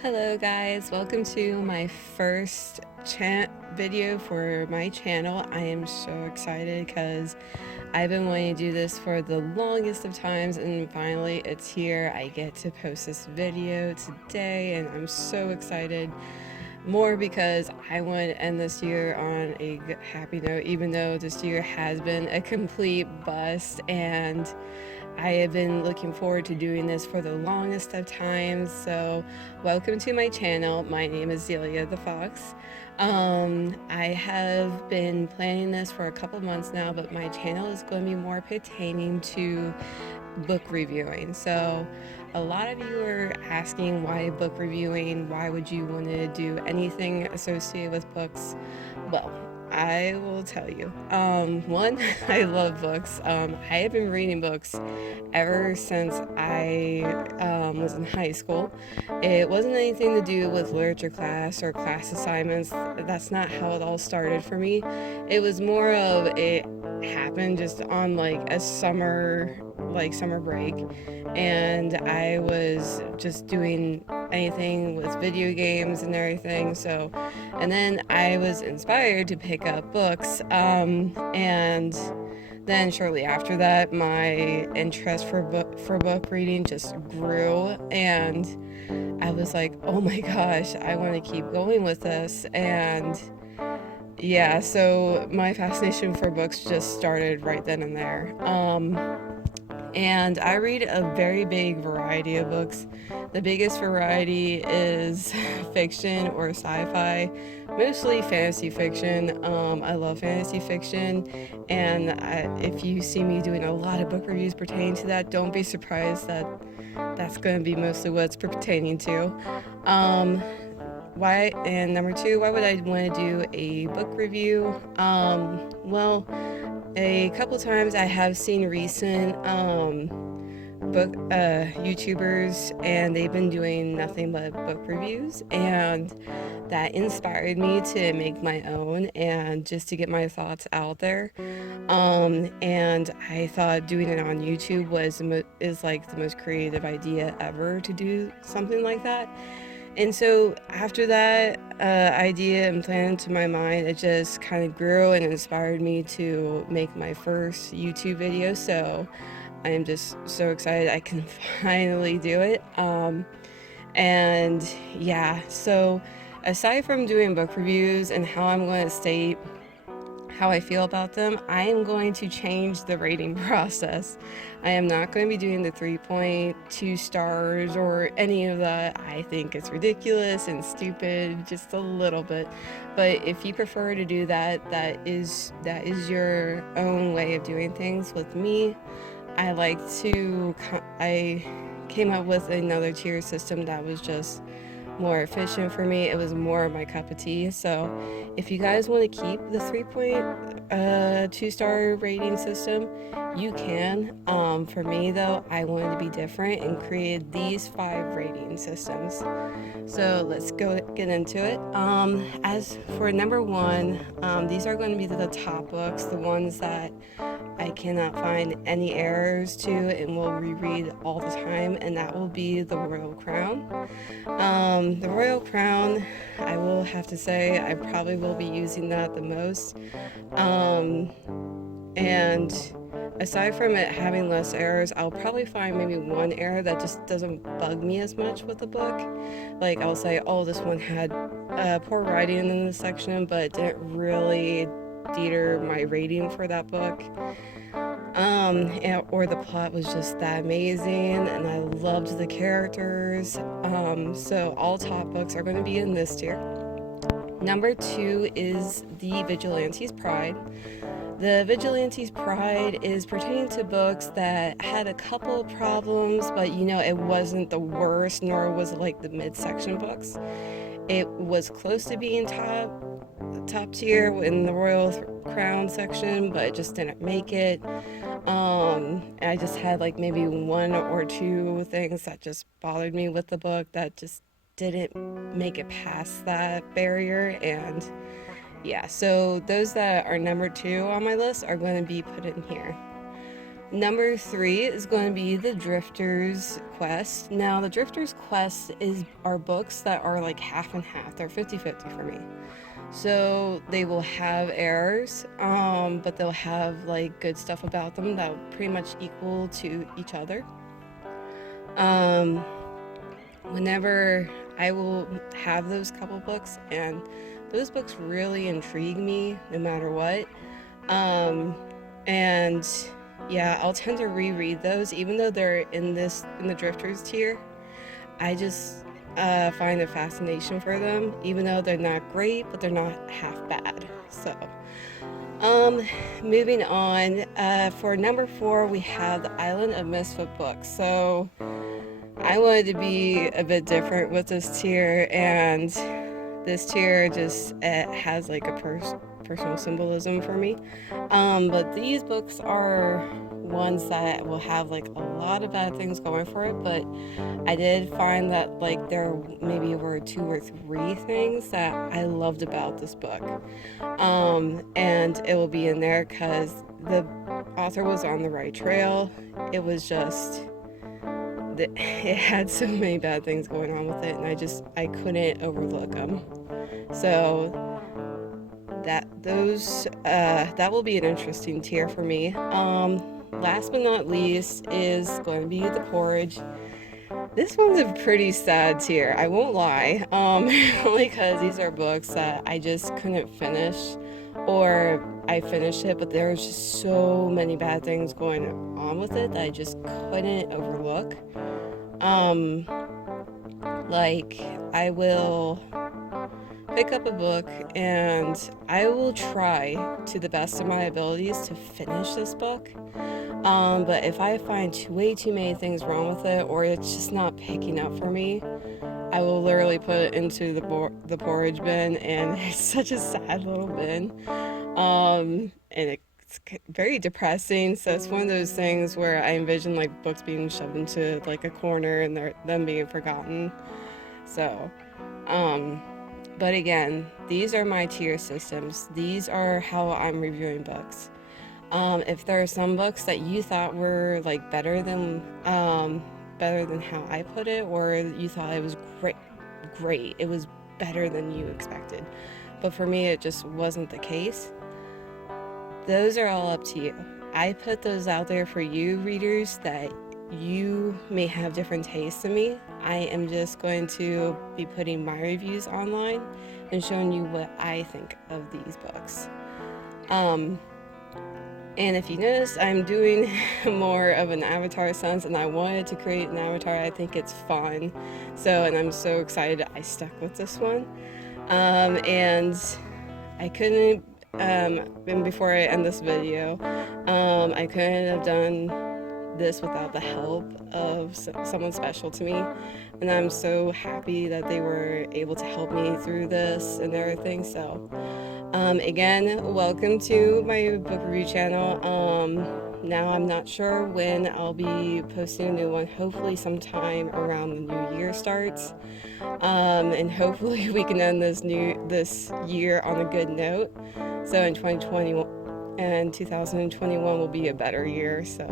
Hello guys, welcome to my first video for my channel. I am so excited because I've been wanting to do this for the longest of times, and finally it's here. I get to post this video today and I'm so excited. More because I want to end this year on a happy note, even though this year has been a complete bust, and I have been looking forward to doing this for the longest of times. So welcome to my channel. My name is Zelia the Fox. I have been planning this for a couple months now, but my channel is going to be more pertaining to book reviewing. So a lot of you are asking why book reviewing, why would you want to do anything associated with books? Well, I will tell you. One, I love books. I have been reading books ever since I was in high school. It wasn't anything to do with literature class or class assignments. That's not how it all started for me. It was more of it happened just on like a summer break, and I was just doing anything with video games and everything. So, and then I was inspired to pick up books, and then shortly after that, my interest for book reading just grew, and I was like, oh my gosh, I want to keep going with this. And yeah, so my fascination for books just started right then and there. And I read a very big variety of books. The biggest variety is fiction or sci-fi, mostly fantasy fiction. I love fantasy fiction, and if you see me doing a lot of book reviews pertaining to that, don't be surprised that that's going to be mostly what it's pertaining to. Why? And number two, why would I want to do a book review? Well, a couple times I have seen recent book YouTubers, and they've been doing nothing but book reviews, and that inspired me to make my own and just to get my thoughts out there. And I thought doing it on YouTube is like the most creative idea ever to do something like that. And so after that idea and plan into my mind, it just kind of grew and inspired me to make my first YouTube video. So I am just so excited I can finally do it. And yeah, so aside from doing book reviews and how I'm going to state how I feel about them, I am going to change the rating process. I am not going to be doing the 3.2 stars or any of that. I think it's ridiculous and stupid, just a little bit. But if you prefer to do that, that is your own way of doing things. With me, I came up with another tier system that was just more efficient for me. It was more of my cup of tea. So if you guys want to keep the 3.2 star rating system, you can. For me though, I wanted to be different and created these 5 rating systems. So let's get into it. As for number 1, these are going to be the top books, the ones that I cannot find any errors to and will reread all the time, and that will be The Royal Crown. The Royal Crown, I will have to say, I probably will be using that the most. And aside from it having less errors, I'll probably find maybe one error that just doesn't bug me as much with the book. Like I'll say, oh, this one had poor writing in this section, but it didn't really deter my rating for that book. Or the plot was just that amazing and I loved the characters. So all top books are going to be in this tier. Number 2 is The Vigilante's Pride. The Vigilante's Pride is pertaining to books that had a couple of problems, but it wasn't the worst, nor was it like the midsection books. It was close to being top tier in the Royal Crown section, but it just didn't make it. I just had like maybe 1 or 2 things that just bothered me with the book that just didn't make it past that barrier. And yeah, so those that are number 2 on my list are going to be put in here. Number 3 is going to be the Drifter's Quest. Now, the Drifter's Quest are books that are like half and half. They're 50-50 for me. So they will have errors, but they'll have like good stuff about them that will pretty much equal to each other. Whenever I will have those couple books, and those books really intrigue me no matter what. And yeah, I'll tend to reread those even though they're in the Drifters tier. I just find a fascination for them, even though they're not great, but they're not half bad. So, moving on, for number 4, we have the Island of Misfit Books. So, I wanted to be a bit different with this tier, and this tier just has like a personal symbolism for me. But these books are ones that will have like a lot of bad things going for it, but I did find that like there maybe were 2 or 3 things that I loved about this book. And it will be in there because the author was on the right trail. It was just it had so many bad things going on with it, and I couldn't overlook them. So that will be an interesting tier for me. Last but not least is going to be the Porridge. This one's a pretty sad tier, I won't lie, only because these are books that I just couldn't finish, or I finished it, but there was just so many bad things going on with it that I just couldn't overlook. Like, I will pick up a book and I will try to the best of my abilities to finish this book. But if I find way too many things wrong with it, or it's just not picking up for me, I will literally put it into the porridge bin, and it's such a sad little bin. And it's very depressing, so it's one of those things where I envision like books being shoved into like a corner and them being forgotten. So, but again, these are my tier systems. These are how I'm reviewing books. If there are some books that you thought were like better than how I put it, or you thought it was great, it was better than you expected, but for me it just wasn't the case, those are all up to you. I put those out there for you readers that you may have different tastes than me. I am just going to be putting my reviews online and showing you what I think of these books. And if you notice, I'm doing more of an avatar sense, and I wanted to create an avatar. I think it's fun. And I'm so excited I stuck with this one. And I couldn't, and before I end this video, I couldn't have done this without the help of someone special to me. And I'm so happy that they were able to help me through this and everything. So, again, welcome to my book review channel. Now I'm not sure when I'll be posting a new one, hopefully sometime around the new year starts. And hopefully we can end this year on a good note. So in 2021 will be a better year. So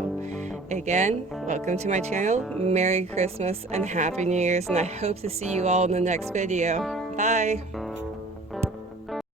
again, welcome to my channel. Merry Christmas and Happy New Year's, and I hope to see you all in the next video. Bye!